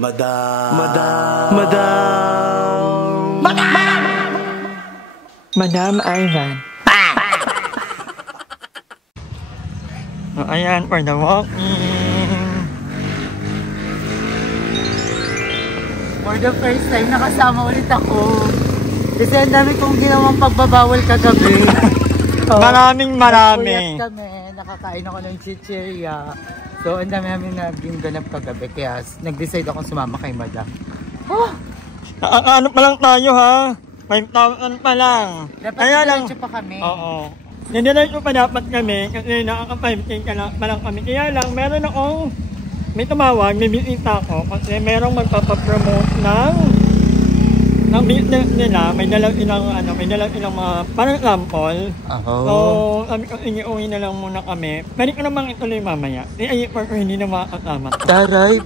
Madam. Madam Ivan. Oh, ayan, for the walking. For the first time, nakasama ulit ako. Kasi ang dami kong ginawang pagbabawal kagabi. Maraming. Nagpuyat kami, nakakain ako ng chichirya. So, ang dami namin naging ganap kagabi. Kaya nag-decide ako sumama kay Madam. Oh! Ano pa lang tayo ha? 5,000 pa lang. Dapat Kaya lang. pa kami. Oo. Nadiretso pa dapat kami kasi nakaka-5K pa lang kami. Kaya lang, meron akong may tumawag, may bisita ako kasi merong magpapapromote ng business nila. May dalang ilang mga parang sample. So, kami ko iniuwi na lang muna kami. Pwede ko namang ituloy mamaya. Ay, hindi na makakasama. Taray,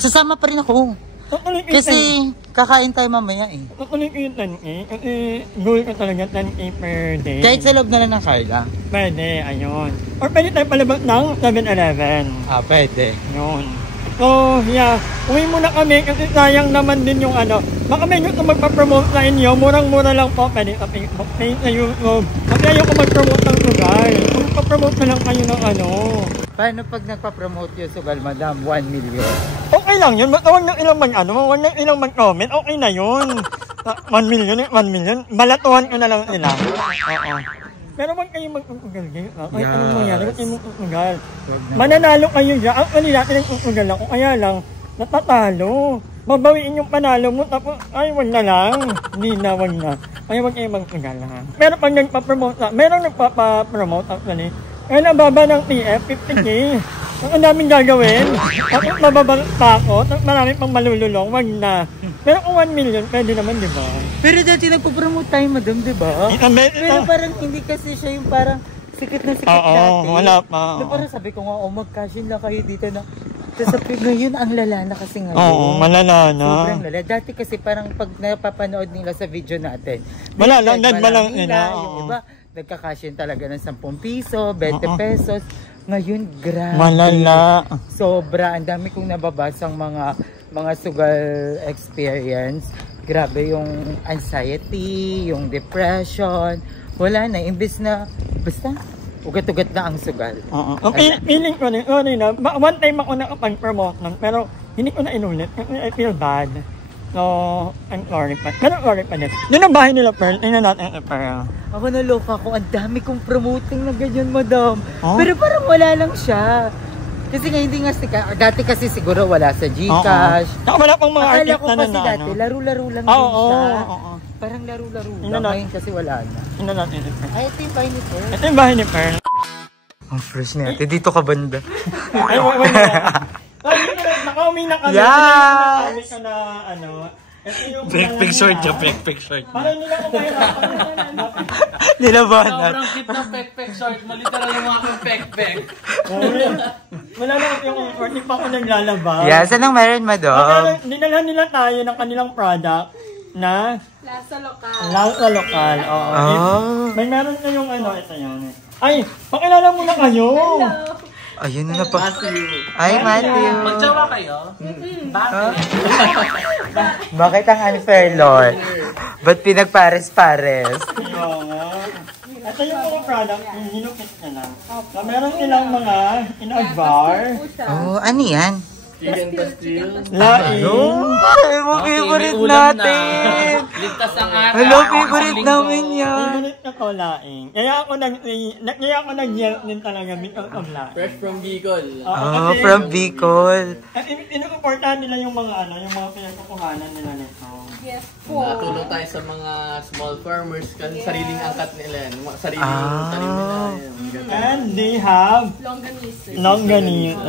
sasama pa rin ako. Kasi kakain tayo mamaya eh. Tutuloy ko yung 10K kasi goal ko talaga 10K per day. Kahit sa loob na lang ng Carla. Pwede, ayun. Or pwede tayo palabas ng 7-Eleven. Pwede. Yun. So, yeah. Uwi muna kami kasi sayang naman din yung ano. Baka may gusto magpa-promote sa inyo. Murang-mura lang po. Pwede sa Facebook page, sa YouTube. Kasi ayaw ko mag-promote ng lugar. Kung magpa-promote na lang kayo ng ano. Paano pag nagpa-promote yung sugal, Madam? 1 million. Okay lang yun. Huwag na ilang huwag na ilang mag-comment. Okay na yun. 1 million. Balatuhan ko na lang nila. Oo. Pero wag kayo mag-ugal. Ay, anong mangyari? Wag kayo mag-ugal. Mananalo kayo dyan. Ang kanila natin ang ugal ako. Kaya lang, natatalo. Babawiin yung panalo mo. Tapos, ay, wag na lang. Hindi na, wag na. Kaya wag kayo mag-ugal. Pero pag nagpa-promote merong nagpa-promote actually. Kaya nababa ng PF, 50K. Ang daming gagawin. Tapos mababa pa ako. Tapos marami pang malululong. Wag na. Pero kung 1 million, pwede naman, di ba? Pero dati nagpo-promote tayo, Madam, di ba? Pero parang hindi kasi siya yung parang sikat na sikat dati. Oo, wala pa. So, parang sabi ko nga, mag-cash in lang kayo dito na. Tapos ngayon, ang lala na kasi ngayon. Oo, malala na. Sobrang lala. Dati kasi parang pag napapanood nila sa video natin. Wala lang, nagmalang nila. Yung iba, nagka-cash in talaga ng 10 piso, 20 pesos. Ngayon, grabe. Malala. Sobra. Ang dami kong nababasang mga sugal experience. Grabe yung anxiety, yung depression. Wala na. Imbis na, basta, ugat-ugat na ang sugal. Okay, feeling ko na, one time ako nakapag-promote nun, pero hindi ko na inulit. I feel bad. So, I'm sorry pa. Pero sorry pa din. Doon ang bahay nila, Pearl. Tingnan natin ang Pearl. Ako naloka ko. Ang dami kong promoting na ganyan, Madam. Pero parang wala lang siya. Kasi nga hindi nga dati kasi siguro wala sa Gcash. Wala pang mga artist na Akala ko kasi dati, laro-laro lang din siya. Parang laro-laro lang. Ngayon kasi wala na. Tingnan natin ang Pearl. Ay, ito yung bahay ni Pearl. Ito yung bahay ni Pearl. Ang fresh niya. Dito ka banda. Ay, wag na yan. Naka-umi na kami. Yes! Naka-umi ka na, ano. Pek short siya, pek short. Parang nila ko mahirapan. Nilabanan. Sobrang cute ng pek short. Maliteral yung mga pek. Wala na yung effort. Hindi pa ako naglalaba. Yes, anong meron, Madam? Dinalhan nila tayo ng kanilang product na Lasa Lokal. Lasa Lokal. Oo. May meron na yung ano, ito yan. Ay, pakilala muna kayo. Hello. Ayun na pa. Ay, Matthew. Magjawa kayo? Bakit? Bakit ang unfair, Lord? Ba't pinagpares-pares? Ito yung mga product, yung hinukit na lang. So, meron silang mga in-bar. Ano yan? Chicken pastil. Laing. Ay, mo favorite natin! Ligtas ang araw. Hello, favorite namin yan! Favorite na to, laing. Kaya ako nag-yell din talaga because of laing. Fresh from Bicol. From Bicol. Inuuportahan nila yung mga pinagkukuhanan nila nito. Yes po. Natulong tayo sa mga small farmers kasi sariling angkat nila. Sariling tanim nila. And they have longganisa.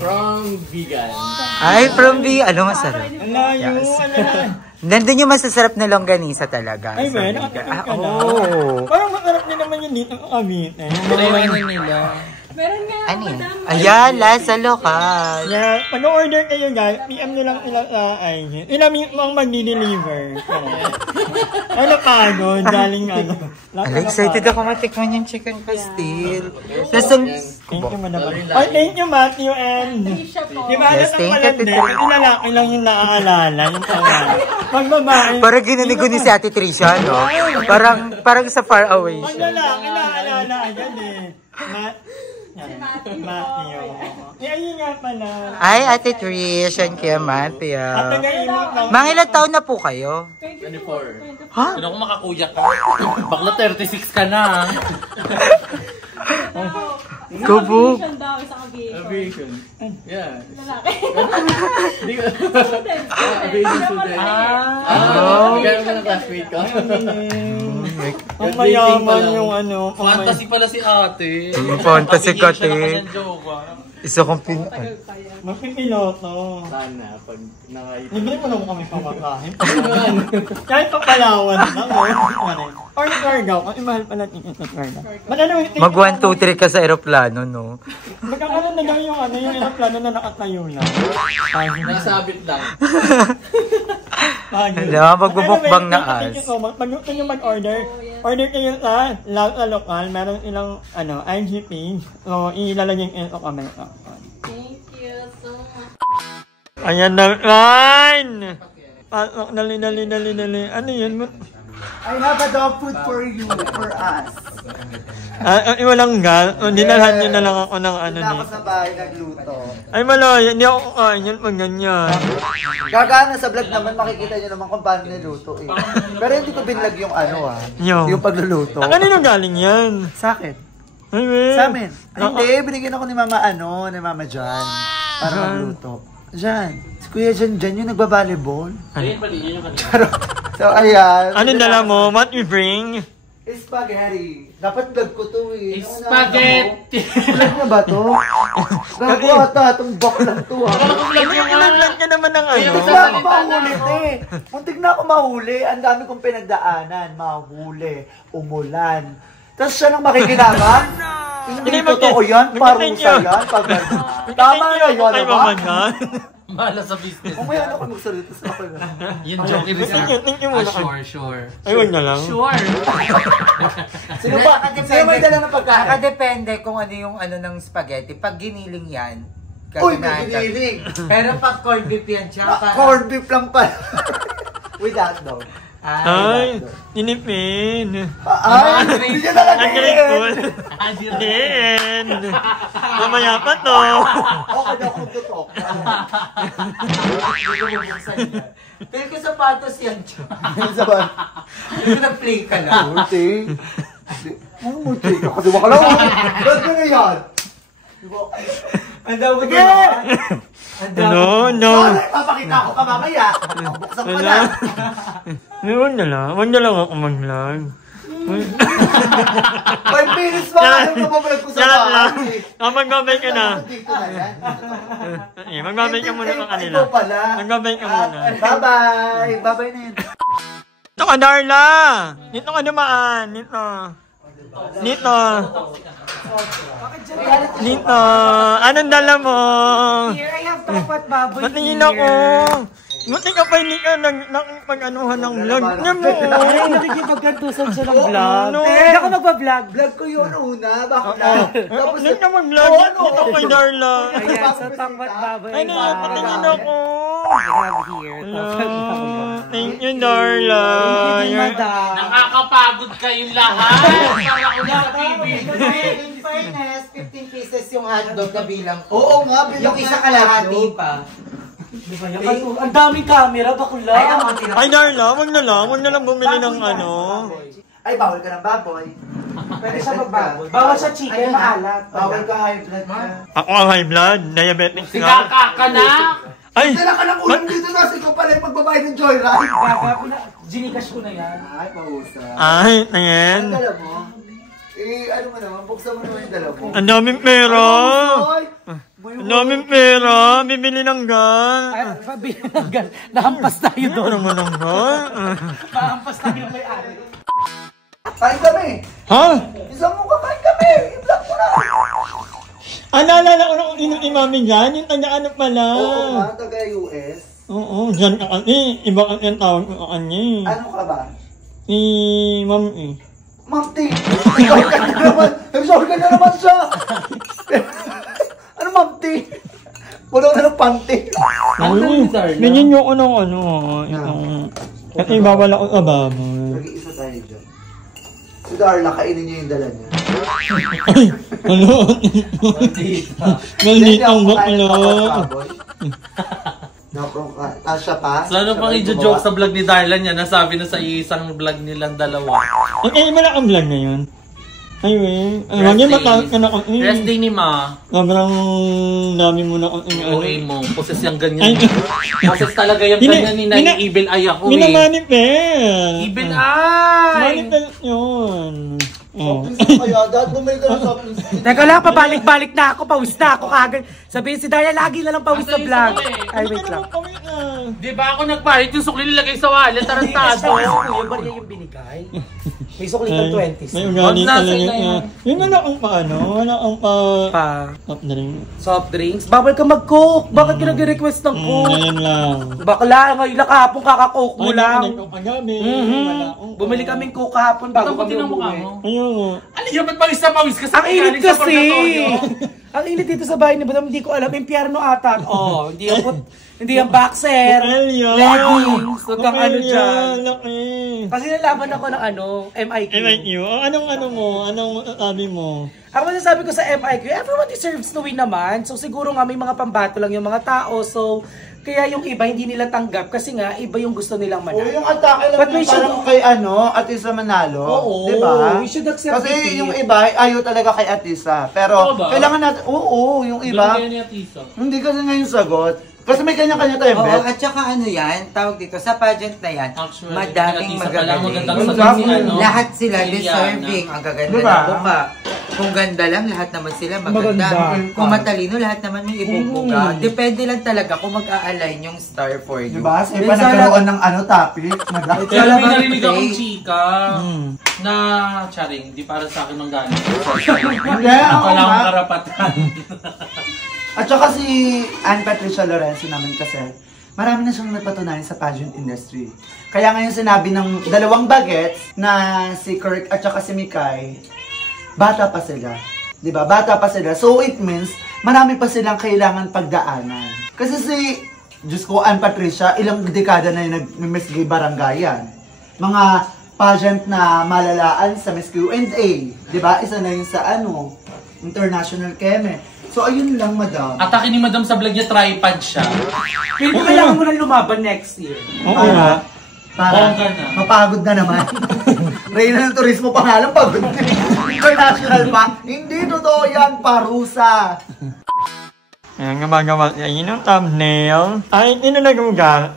From vegan. Ay, from Bicol. Ano masarap? Ang layo. Nandun yung masasarap na longganisa talaga. Ay, Sa ba? Bicol. Nakatikim ka na. Parang masarap din naman yun dito ang Cavite. Pinaiwanan nila. Meron nga, Ano yan? madam. Ayala sa lokal. Yeah, pag-order kayo guys, PM nyo lang ilang IG. Ilang ang magdi-deliver. Ano pagod, galing ano. Excited ako matikman yung chicken pastil. Lasang... Thank you, madam. Oh, thank you, Matthew, and... Tisha po. Di ba, Yes, alas ang thank you, malandi? Tito. Pati lalaki lang yung naaalala, yung pangalan. Pag babae... Parang ginanigo ni si Ate Tricia, no? Parang sa far away Pag siya. lalaki, naaalala agad eh. Matthew. Eh, ayun nga pala. Ay, Ate Trish, yan kaya Mate, At nag-iimot lang. Mga ilang taon na po kayo? 24. Ha? Sino kung makakuya ka? Bakla 36 ka na. Kubo. Aviation daw, isang aviation. Aviation. Yeah. Lalaki. Hindi ko. Student. Aviation student. Gano'n ka na classmate ko. Ang mayaman yung ano. Fantasy pala si ate. Fantasy ka, te. Joke. Isa kong pin... Magpipiloto. Sana, pag nakaipin. Libre mo naman kami pamakahin. Kahit pa Palawan lang. Or Siargao. Ang imahal pala ticket sa Siargao. Mag 1, 2, 3 ka sa aeroplano, no? Magkakaroon na daw yung ano, yung aeroplano na nakatayo lang. Nasabit lang. Hala, magbubukbang na as. Pag gusto nyo mag-order, order kayo sa lokal. Meron ilang ano, IG page. So, ilalagay ko kami. Thank you so much. Ayan na, line! Pasok, dali. Ano yun? I have a dog food for you, for us. Walang gal. Dinalhan nyo na lang ako ng ano Wala ni. ako sa bahay, nagluto. Ay, malaya. Hindi ako kakain yan pag ganyan. Gagana sa vlog naman, makikita nyo naman kung paano niluto eh. Pero hindi ko binlag yung ano yung pagluluto. Kanino galing yan? Sa akin. Ay, man. Sa amin. Ay, hindi, binigyan ako ni Mama Jan. Para magluto. Jan. Si Kuya Jan yung nagbabalibol. Ayun pala yun yung kanina. Charot. So, ayan. Ano dala mo? What you bring? Spaghetti. Dapat vlog ko to eh. Spaghetti! Vlog na ba to? Gago ata, itong baklang to ha. Ilan ka naman ng ano? Muntik na ako mahuli, te. Muntik na ako mahuli. Ang dami kong pinagdaanan. Mahuli. Umulan. Tapos siya nang makikinabang? Hindi totoo yan. Parusa yan. Tama na yun, Ay, diba? mamagan. Mahala sa business. Umaya na ako magsalita sa akin. Yung joke is Thank you muna. sure. Ay, wag na lang. Sure. Sino may dala ng pagkain? Nakadepende kung ano yung ano ng spaghetti. Pag giniling yan, Uy, kaganahan may ka. giniling. Pero pag corned beef yan, tsaka... Corned beef lang pala. With hotdog. Ay, tinipin. Ay, hindi niya nalagay. Ungrateful. Din. Mamaya pa to. Okay na kung tutok. Pero kung sapatos yan, tsaka. Sa ba? Yung nag-play ka na. Multi. Multi ka kasi baka lang. Ba't ka na yan? Ang daw mo No. Papakita ko ka mamaya. Buksan ko na. Wag na lang ako mag-vlog. 5 minutes pa kayo mabablog ko sa Charot lang. bahay. Magbabay ka na. Dito na yan. Magbabay ka muna sa kanila. Ito pala. Magbabay ka muna. Bye-bye. Bye-bye na yun. Dito ka, Darla! Dito ka dumaan. Dito. Anong dala mo? Here, I have dapat baboy Patingin ako. Buti ka pa hindi ka nagpag-anuhan ng vlog. Ano mo? nakikipagkantusan siya ng vlog. No. Hindi ako magpa-vlog. Vlog ko yun una. Bakit Tapos hindi ka mag-vlog. Dito kay Darla. Ayan, sa tangmat baboy. Ay, patingin ako. I have here. Thank you, Darla. Nakakapagod kayong lahat. Para ko sa TV. In fairness, 15 pieces yung hotdog na bilang ko. Oo nga. Yung isa kalahati pa. Ang daming camera, bakula. Ay, Darla, wag na lang bumili ng ano. Ay, bawal ka ng baboy. Pwede siya magbaboy. Bawal sa chicken, maalat. Bawal ka high blood ka. Ako ang high blood, diabetic nga. Sigaka ka na. Ay, Dala ka ng ulam dito na. Ikaw pala yung magbabayad ng joyride. Gcash ko na yan. Ay, pausa. ay, ayan. Ang dala mo? Ano mo naman? Buksan mo naman yung dala mo. Ang daming pera. Ay! Ang daming pera. Bibili ng gal. Nahampas tayo Ano doon. naman ang gal? Nahampas tayo may ari. Kain kami! Ha? Isang mo kakain kami! I-vlog mo na! Naalala ko na kung inuimamin dyan, yung taga-ano pala. Oo nga, taga-US. Oo, dyan ka kasi. Iba kasi ang tawag ko kanya eh. Ano ka ba? Ma'am eh. Ma'am T! Resort ka na naman! Resort ka na naman siya! Ano Ma'am T? Puno na ng panty. Ay, ganyan nyo ko ng ano. Kasi bawal ako sa baboy. Nag-iisa tayo dyan. Si Darla, kainin niya yung dala niya. Ay, ano? Malditang bakla. Tasha pa? Lalo pang i-joke sa vlog ni Darla niya, nasabi na sa isang vlog nilang dalawa. Okay, wala kang vlog ngayon. Ay, wey. Ay, wag niya matawag ka na kung Rest day ni Ma. Sobrang dami mo na kung OA mo. Poses yung ganyan. Poses talaga yung ganyan ni Nay Evil Eye ako eh. Minamanifest. Evil Eye! Manifest yun. Oh. Kaya, dad, bumili ka na sa akin. Teka lang, pabalik-balik na ako. Pawis na ako kagad. Sabihin si Daria, lagi na lang pawis sa vlog. Ay, wait lang. Di ba ako nagpalit yung sukli nilagay sa wallet? Tarantado. Yung bariya yung binigay. May sukli kang 20s. May ugali talaga niya. Yun wala akong paano. Wala akong top drink. Soft drinks? Bawal ka mag-coke. Bakit ka nag-request ng coke? Ngayon lang. Bakla, ngayon lang kahapon kaka-coke mo lang. Bumili kaming coke kahapon bago kami umuwi. Ayun. Ano yun? Ba't pawis na pawis ka sa Ang init kasi! Ang init dito sa bahay ni Badam, hindi ko alam. Impyerno ata. Oh, hindi yung boxer. Leggings. Huwag kang ano dyan. Kasi nalaman ako ng MIQ. MIQ? Anong ano mo? Anong sabi mo? Ako masasabi ko sa MIQ, everyone deserves to win naman. So siguro nga may mga pambato lang yung mga tao. So kaya yung iba hindi nila tanggap kasi nga iba yung gusto nilang manalo. Oo, yung atake lang yung parang kay Atisa manalo. Oo, diba? we should accept kasi it. yung iba, ayaw talaga kay Atisa. Pero kailangan natin, yung iba. Hindi kasi nga yung sagot. Kasi may kanya-kanya tayo, Oo, at saka ano yan, tawag dito, sa pageant na yan, Actually, madaming magagaling. magagaling. Lahat sila deserving. Ang gaganda ng mukha. Kung ganda lang, lahat naman sila maganda. Kung matalino, lahat naman may ibubuga. Depende lang talaga kung mag-a-align yung star for you. Diba? Sige pa nagkaroon ng topic. Pero may narinig akong chika na charing, di para sa akin manggaling. Hindi, Ang palang karapatan. At saka si Ann Patricia Lorenzo naman kasi, marami na siyang napatunayan sa pageant industry. Kaya ngayon sinabi ng dalawang bagets na si Kirk at saka si Mikay, bata pa sila. Diba? Bata pa sila. So it means, marami pa silang kailangan pagdaanan. Kasi si, Diyos ko, Ann Patricia, ilang dekada na yung nag-Miss Gay Barangayan. Mga pageant na malalaan sa Miss Q&A. Diba? Isa na yun sa International Keme. So, ayun lang, madam. Atake ni madam sa vlog niya, tripod siya. Pero kailangan mo na lumaban next year. Oo nga. Para mapagod na naman. Reyna ng turismo pa nga lang, pagod na. International pa. Hindi totoo yan, parusa. Ayan, gumagawa niya. Yun ang thumbnail. Ay, ino naguga?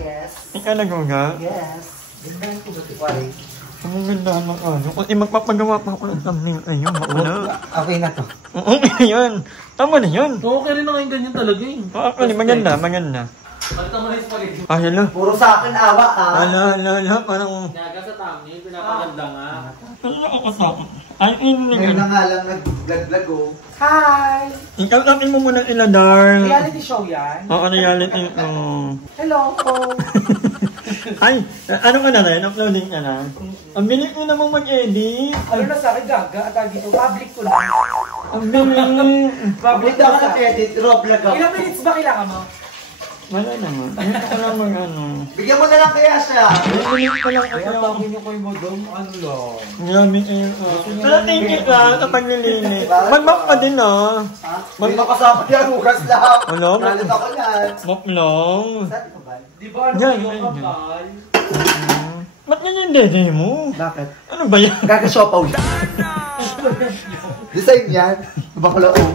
Yes. Ikaw naguga? Yes. Ganda ko ba ito? Ang ganda ng Kasi magpapagawa pa ako ng thumbnail. Ayun, mauna. Okay na to. Oo, yun. Tama na yun. Okay rin na ngayon ganyan talaga eh. Actually, maganda. Pagka mo rin spaghetti. Ay, hala. Puro sa akin awa Parang... Naga sa thumbnail, pinapaganda nga. Ay, Ngayon na nga lang nag-vlog Hi! Ikaw natin mo muna iladar. Reality show yan? Oo, reality. Hello! Ay, ano ka na rin? Uploading ka na? Ang bilis mo namang mag-edit. Ano na sa akin, gaga? At dito, public ko na. Ang bilis. Public na ka na-edit, Roblag ako. Ilang minutes ba kailangan mo? Wala naman. Ayun ko lang Bigyan mo na lang kaya siya. Bilis ko lang ako. Tawagin niyo kay Madam, ano lang. Grabe kayo. Pero thank you sa paglilinis. Mag-map ka din Hindi na kasama yan, hugas lang. Ano? Nalit ako yan. Map lang. Sabi ko ba? Di ba ano Yan, yung yan, kapal? Ba't ganyan yung dede mo? Bakit? Ano ba yan? Gagasiopaw yan. Design yan.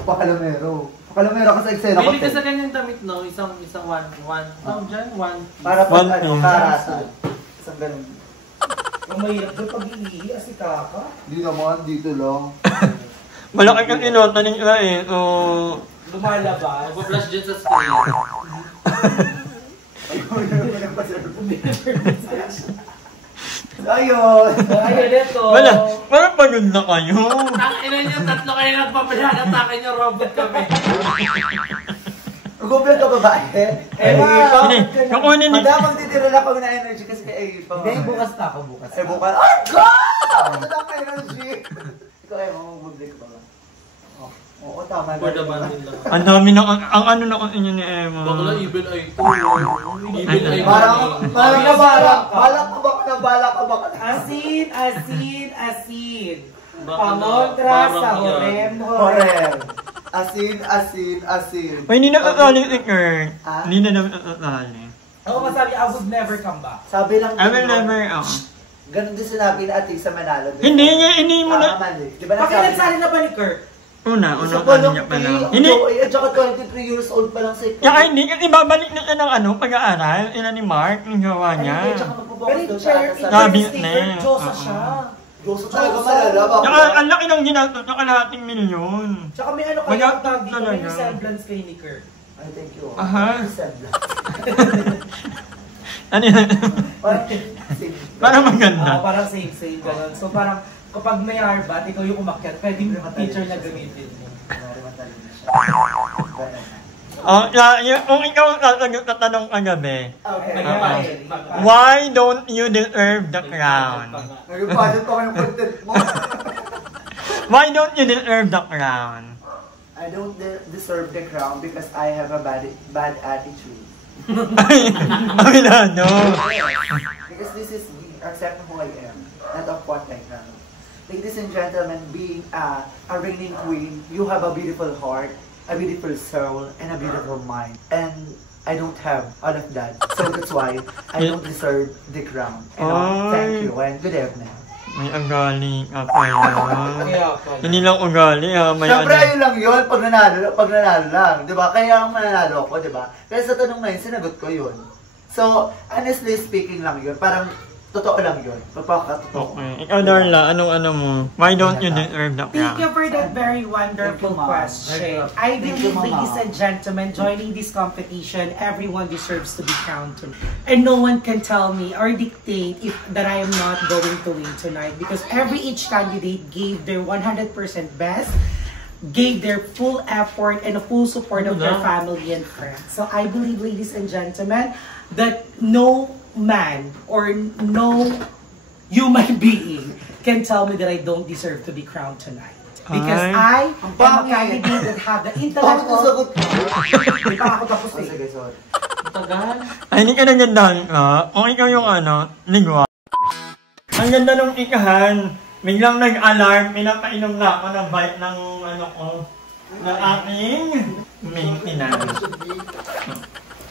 Pakalamero. Pakalamero kasi eksena ko. Bili ka sa ganyang damit, no? Isang one. Para pag One karasa. Isang ganun. Ang mahirap doon pag iihi, si Kaka. Hindi naman, dito lang. Malaki kang inota ng iba eh. So... Lumalabas. Mag-flash dyan sa screen. Ayun. Ayun, ito. Wala Parang pagod na kayo. Ang ina niyo, tatlo kayo nagpapalag at akin yung robot kami. Google ka ba? Kukunin ni... Madam, magtitira lang ako na energy kasi kay Eva. Hindi, bukas na ako, bukas. Ay, bukas. Oh, God! Ano lang energy? Ikaw, Eva, mag-google ka ba? Oo, tama. For the banding lang. Ang dami na... Ang ano na inyo ni Emma. Bakla, evil eye ko. Evil eye ko. Parang nabalak ka ba? Asin, asin, asin. Bakla, Pamontra sa parang horem, yan. horem. Asin, asin, asin. Ay, hindi na tatali si Kurt. Ah? Hindi na tatali. Ako masabi, I would never come back. Sabi lang I will never... Ganun din sinabi ni Ate sa Manalo. Hindi mo na... Mali. Di ba Pakilan nasabi sali na ba ni Kurt? Una Isa ano niya pa lang. Hindi. At saka 23 years old pa lang si Ikaw. Kaya hindi, kasi babalik na siya ng pag-aaral. Ina ni Mark, yung gawa niya. At saka magpupokus Pero doon chair, sa Sabi sticker, na. Diyosa siya. Diyos talaga malala. Saka ang laki ng ginagawa, saka lahating milyon. Tsaka may ano kayo Wala ang tawag dito, may talaga. resemblance kay ni Kurt. Ay, thank you. Aha. Resemblance. Ano yun? Parang Parang maganda. Parang same, gano'n. So parang kapag may arbat, ikaw yung umakyat, pwedeng teacher na gamitin mo. Kung ikaw sasagot sa tanong kagabi, Okay. why don't you deserve the crown? Nagpapalit pa kayong content mo. Why don't you deserve the crown? I don't deserve the crown because I have a bad attitude. Ay, no. Because this is me, accepting who I am, not of what I have. Ladies and gentlemen, being a reigning queen, you have a beautiful heart, a beautiful soul, and a beautiful mind. And I don't have all of that. So that's why I don't deserve the crown. And thank you and good evening. May ugali ka pala. Hindi lang ugali ha. May Siyempre, ayun lang yun. Pag nanalo lang. Diba? Kaya ang mananalo ako, diba? Kaya sa tanong na yun, sinagot ko yun. So, honestly speaking lang yun. Parang, totoo lang yun. Magpapakatotoo. Okay. Ikaw, Darla, anong mo? Why don't you deserve the Thank you crown? for that very wonderful Thank you, Ma'am. question. I Thank you, believe, Mama. ladies and gentlemen, joining this competition, everyone deserves to be counted. And no one can tell me or dictate that I am not going to win tonight because each candidate gave their 100% best, gave their full effort and a full support of their family and friends. So I believe, ladies and gentlemen, that no man or no human being can tell me that I don't deserve to be crowned tonight. Because I am a candidate that have the intellectual... Hindi pa ako tapos eh. Sige, sorry. Tagal. Ay, hindi ka nagandahan ka. Kung ikaw yung ligwa. Ang ganda nung ikahan. Biglang nag-alarm. Pinapainom na ako ng bite ng ng aking maintenance.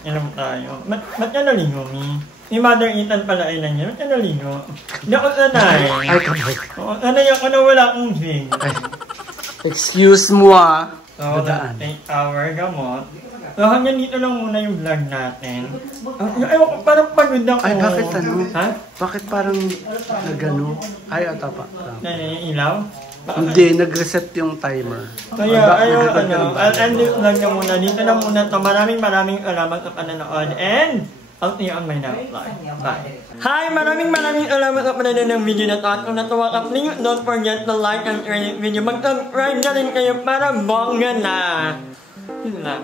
Inom tayo. Ba't ka naligo, Mi? Si Mother Ethan pala ay lang yan. Ba't ka naligo? Hindi ako sanay. Ay, kamay. Sanay ako na wala akong drink. Excuse mo ah. So, take our gamot. So, hanggang dito lang muna yung vlog natin. Ewan ko, parang pagod ako. Ay, bakit ano? Ha? Bakit parang nagano? Ay, ata pa. Naiilaw? Hindi, nag-reset yung timer. Kaya, ayun, I'll end this vlog na muna. Dito na muna to. Maraming salamat sa pananood. And, I'll see you on my next vlog. Bye. Hi! Maraming salamat sa pananood ng video na to. At kung natuwa ka, please don't forget to like and share this video. Mag-subscribe na rin kayo para bongga na. Yun lang.